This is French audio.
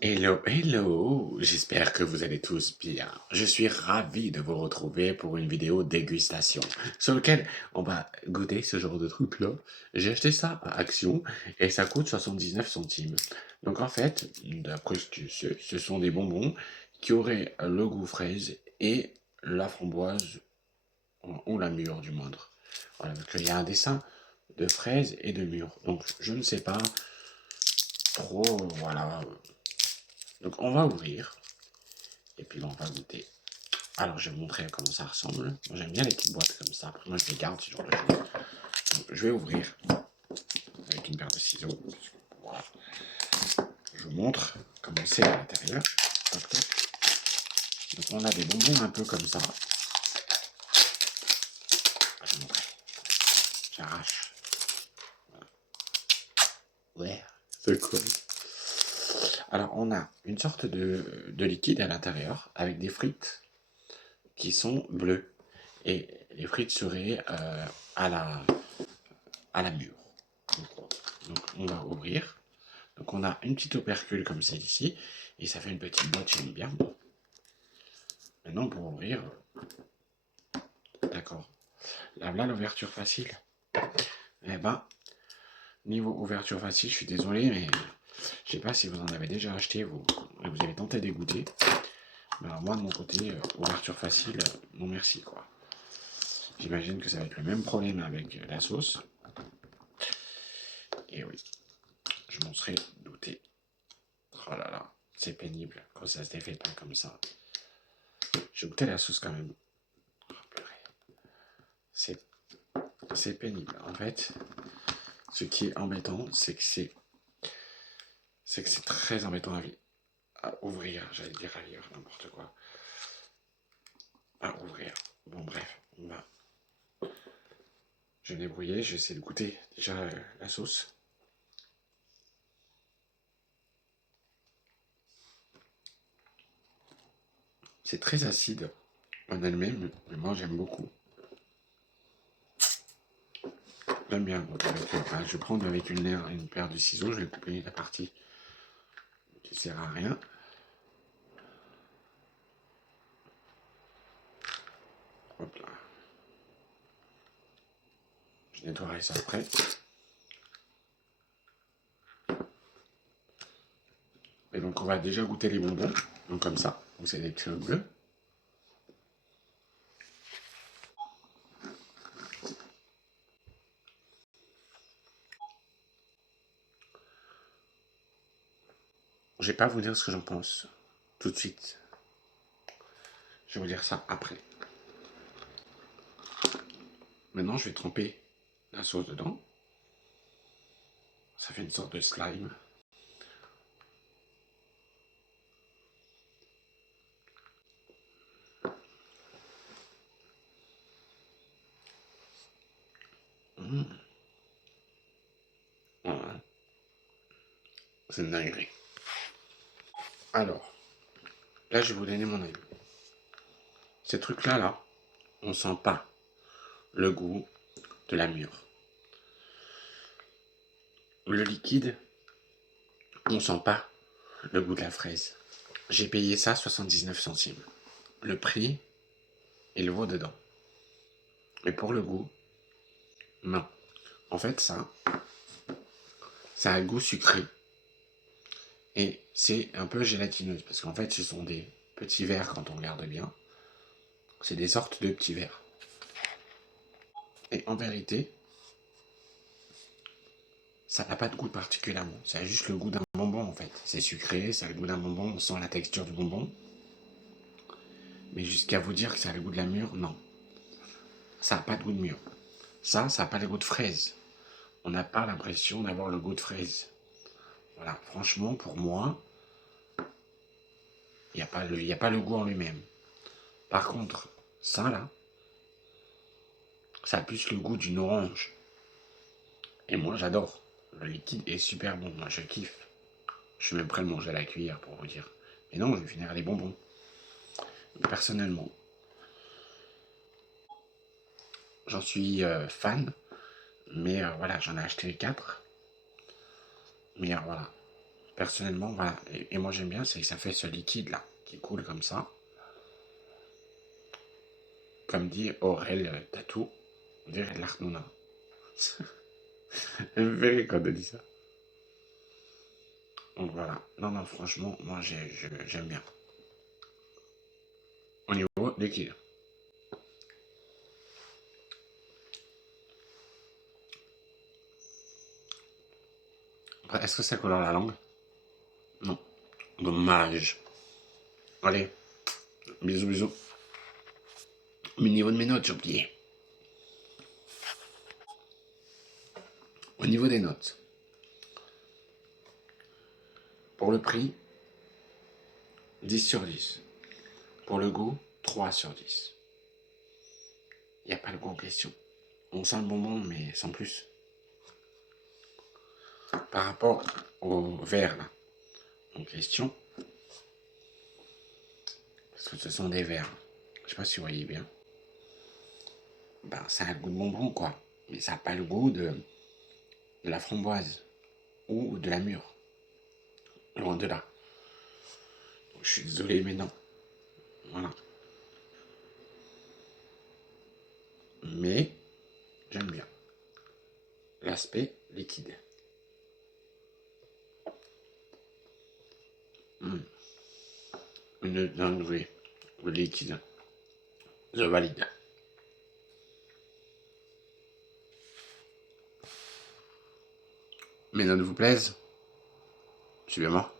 Hello, hello, j'espère que vous allez tous bien. Je suis ravi de vous retrouver pour une vidéo dégustation sur laquelle on va goûter ce genre de truc-là. J'ai acheté ça à Action et ça coûte 79 centimes. Donc en fait, d'après ce que tu sais, ce sont des bonbons qui auraient le goût fraise et la framboise ou la mûre du moindre. Voilà, donc il y a un dessin de fraise et de mûre. Donc je ne sais pas trop, voilà. Donc on va ouvrir. Et puis on va goûter. Alors je vais vous montrer comment ça ressemble. Moi j'aime bien les petites boîtes comme ça. Après moi je les garde ce genre de choses. Donc, je vais ouvrir avec une paire de ciseaux. Voilà. Je vous montre comment c'est à l'intérieur. Donc on a des bonbons un peu comme ça. Je vais montrer. J'arrache. Voilà. Ouais, c'est cool. Alors on a une sorte de liquide à l'intérieur avec des frites qui sont bleues. Et les frites seraient à la mûre. Donc on va ouvrir. Donc on a une petite opercule comme celle-ci, et ça fait une petite boîte, j'aime bien. Maintenant pour ouvrir, d'accord. Là l'ouverture facile. Eh ben, niveau ouverture facile, je suis désolé, mais je sais pas si vous en avez déjà acheté, vous avez tenté de goûter. Mais alors moi de mon côté, ouverture facile, non merci quoi. J'imagine que ça va être le même problème avec la sauce. Et oui, je m'en serais douté. Oh là là, c'est pénible quand ça se défait pas comme ça. Je vais goûter la sauce quand même. Oh, c'est pénible. En fait, ce qui est embêtant, c'est que c'est très embêtant à ouvrir. J'allais dire à lire, n'importe quoi. À ouvrir. Bon, bref, je vais débrouiller. Je vais essayer de goûter déjà la sauce. C'est très acide en elle-même, mais moi j'aime beaucoup. J'aime bien. Donc je vais prendre avec une paire de ciseaux, je vais couper la partie qui sert à rien. Hop là. Je nettoierai ça après. Et donc on va déjà goûter les bonbons. Donc comme ça. Donc c'est des petits bleus. Je vais pas vous dire ce que j'en pense tout de suite. Je vais vous dire ça après. Maintenant, je vais tremper la sauce dedans. Ça fait une sorte de slime. Voilà. C'est une dinguerie. Alors, là, je vais vous donner mon avis. Ces trucs-là, on sent pas le goût de la mûre. Le liquide, on sent pas le goût de la fraise. J'ai payé ça 79 centimes. Le prix, il vaut dedans. Mais pour le goût, non. En fait, ça a un goût sucré. Et c'est un peu gélatineux, parce qu'en fait, ce sont des petits verres quand on regarde bien. C'est des sortes de petits verres. Et en vérité, ça n'a pas de goût particulièrement. Ça a juste le goût d'un bonbon en fait. C'est sucré, ça a le goût d'un bonbon, on sent la texture du bonbon. Mais jusqu'à vous dire que ça a le goût de la mûre, non. Ça n'a pas de goût de mûre. Ça n'a pas le goût de fraise. On n'a pas l'impression d'avoir le goût de fraise. Voilà, franchement, pour moi, il n'y a pas le goût en lui-même. Par contre, ça là, ça a plus le goût d'une orange. Et moi, j'adore. Le liquide est super bon. Moi, je kiffe. Je suis même prêt à le manger à la cuillère pour vous dire. Mais non, je vais finir les bonbons. Personnellement, j'en suis fan. Mais voilà, j'en ai acheté 4. Mais voilà. Personnellement, voilà. Et moi, j'aime bien, c'est que ça fait ce liquide-là, qui coule comme ça. Comme dit Aurel Tatou, on dirait de l'Arnouna. Elle me fait rire quand elle dit ça. Donc voilà. Non, non, franchement, moi, j'aime bien. Au niveau liquide. Après, est-ce que ça colore la langue? Non. Dommage. Allez, bisous, bisous. Au niveau de mes notes, j'ai oublié. Au niveau des notes. Pour le prix, 10 sur 10. Pour le goût, 3 sur 10. Il n'y a pas de grande question. On sent le bonbon, mais sans plus. Par rapport au verre, là, en question, parce que ce sont des verres, je sais pas si vous voyez bien, ben, ça a le goût de bonbon, quoi. Mais ça n'a pas le goût de la framboise ou de la mûre. Loin de là. Donc, je suis désolé, mais non. Voilà. Mais j'aime bien l'aspect liquide. Une dinguerie. Le liquide. Je valide. Mes notes vous plaisent? Suivez-moi.